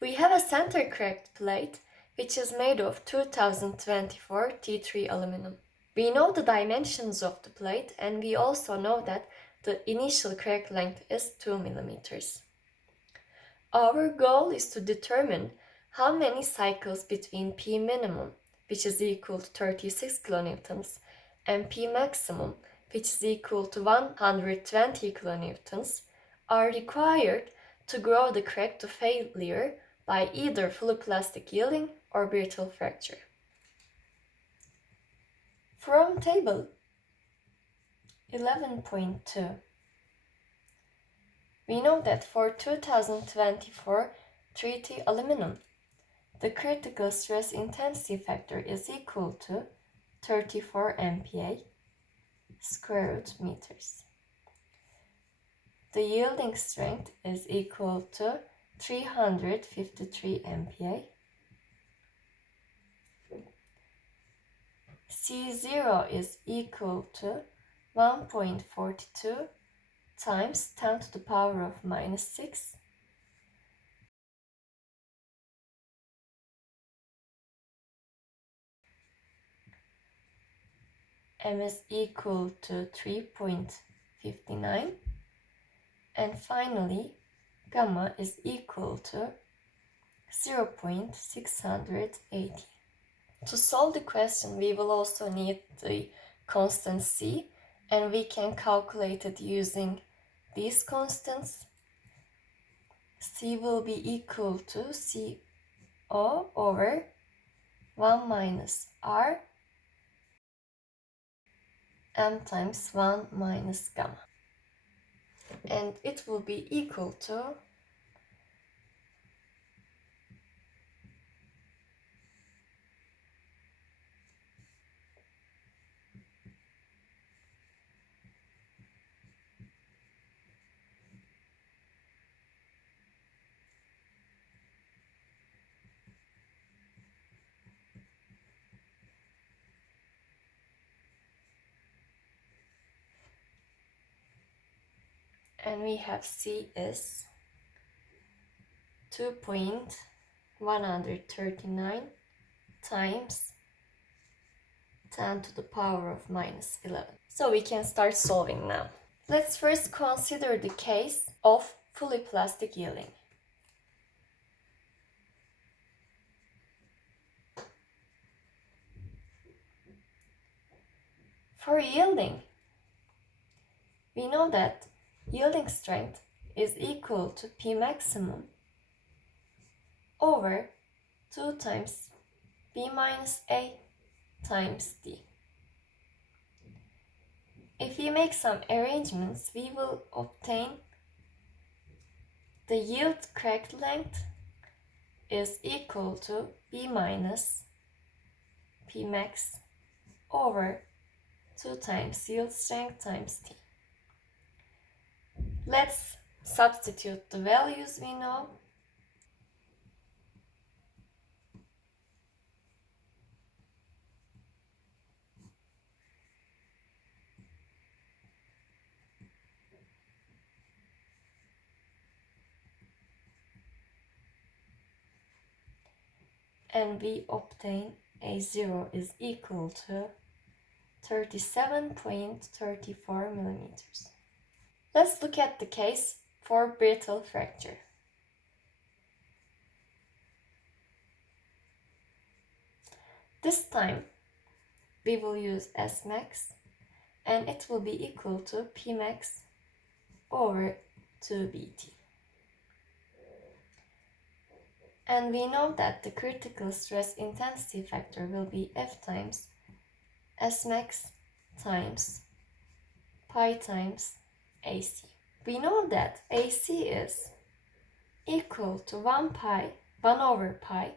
We have a center cracked plate which is made of 2024 T3 aluminum. We know the dimensions of the plate and we also know that the initial crack length is 2 mm. Our goal is to determine how many cycles between P minimum, which is equal to 36 kilonewtons, and P maximum, which is equal to 120 kilonewtons, are required to grow the crack to failure by either fully plastic yielding or brittle fracture. From table 11.2, we know that for 2024 treaty aluminum, the critical stress intensity factor is equal to 34 MPa square root meters. The yielding strength is equal to 353 MPa. C0 is equal to 1.42 times 10 to the power of minus 6. M is equal to 3.59. And finally, gamma is equal to 0.680. To solve the question, we will also need the constant C, and we can calculate it using these constants. C will be equal to CO over 1 minus R m times 1 minus gamma. And it will be equal to and we have C is 2.139 times 10 to the power of minus 11. So we can start solving now. Let's first consider the case of fully plastic yielding. For yielding, we know that yielding strength is equal to P maximum over 2 times B minus A times D. If we make some arrangements, we will obtain the yield crack length is equal to B minus P max over 2 times yield strength times T. Let's substitute the values we know. And we obtain A0 is equal to 37.34 millimeters. Let's look at the case for brittle fracture. This time we will use S max and it will be equal to P max over 2BT. And we know that the critical stress intensity factor will be F times S max times pi times AC. We know that AC is equal to 1 over pi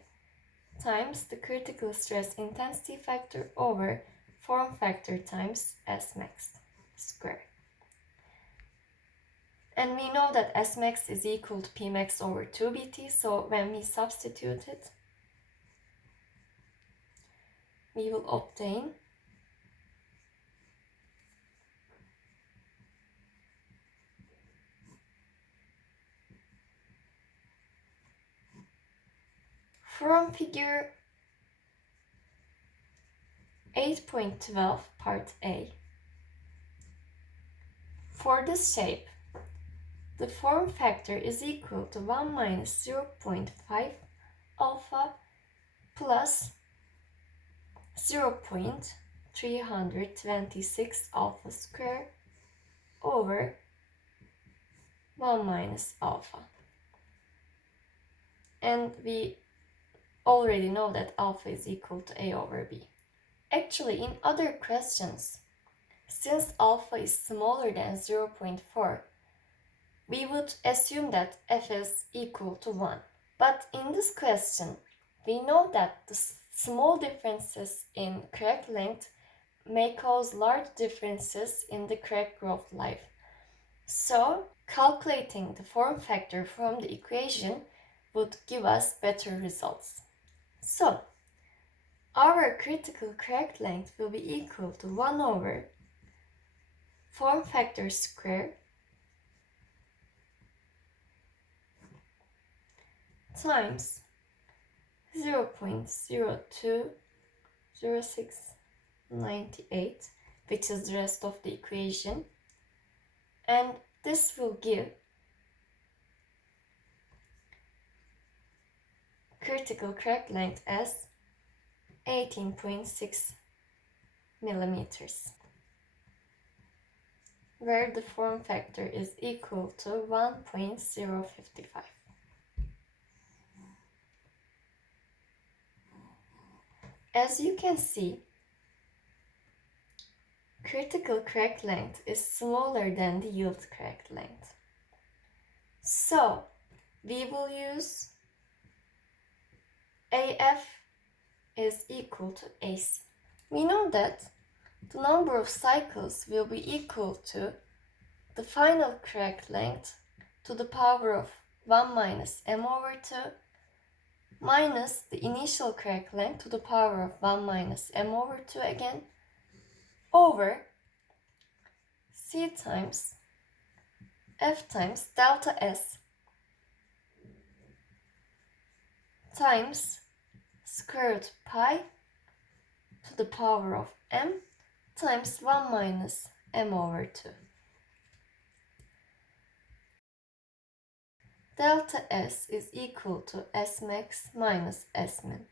times the critical stress intensity factor over form factor times S max squared. And we know that S max is equal to P max over 2BT, so when we substitute it, we will obtain From figure 8.12 part A, for this shape, the form factor is equal to 1 minus 0.5 alpha plus 0.326 alpha square over 1 minus alpha. And we already know that alpha is equal to A over B. Actually, in other questions, since alpha is smaller than 0.4, we would assume that f is equal to 1. But in this question, we know that the small differences in crack length may cause large differences in the crack growth life. So, calculating the form factor from the equation would give us better results. So, our critical crack length will be equal to 1 over form factor square times 0.020698, which is the rest of the equation, and this will give critical crack length as 18.6 millimeters, where the form factor is equal to 1.055. As you can see, critical crack length is smaller than the yield crack length. So, we will use AF is equal to AC. We know that the number of cycles will be equal to the final crack length to the power of 1 minus m over 2 minus the initial crack length to the power of 1 minus m over 2 again over C times F times delta S times square root pi to the power of m times 1 minus m over 2. Delta S is equal to S max minus S min,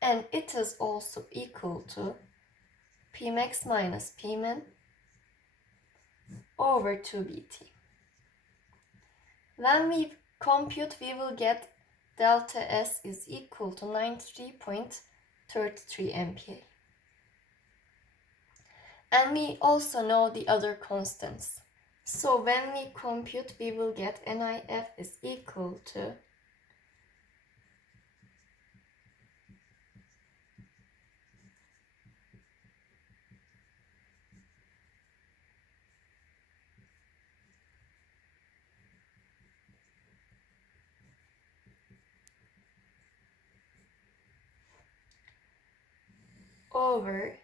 and it is also equal to P max minus P min over 2BT. When we compute, we will get delta S is equal to 93.33 MPa. And we also know the other constants. So when we compute, we will get NIF is equal to over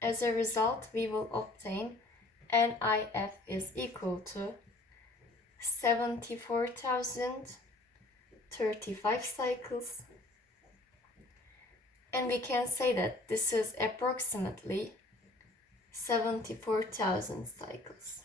as a result, we will obtain NIF is equal to 74,035 cycles, and we can say that this is approximately 74,000 cycles.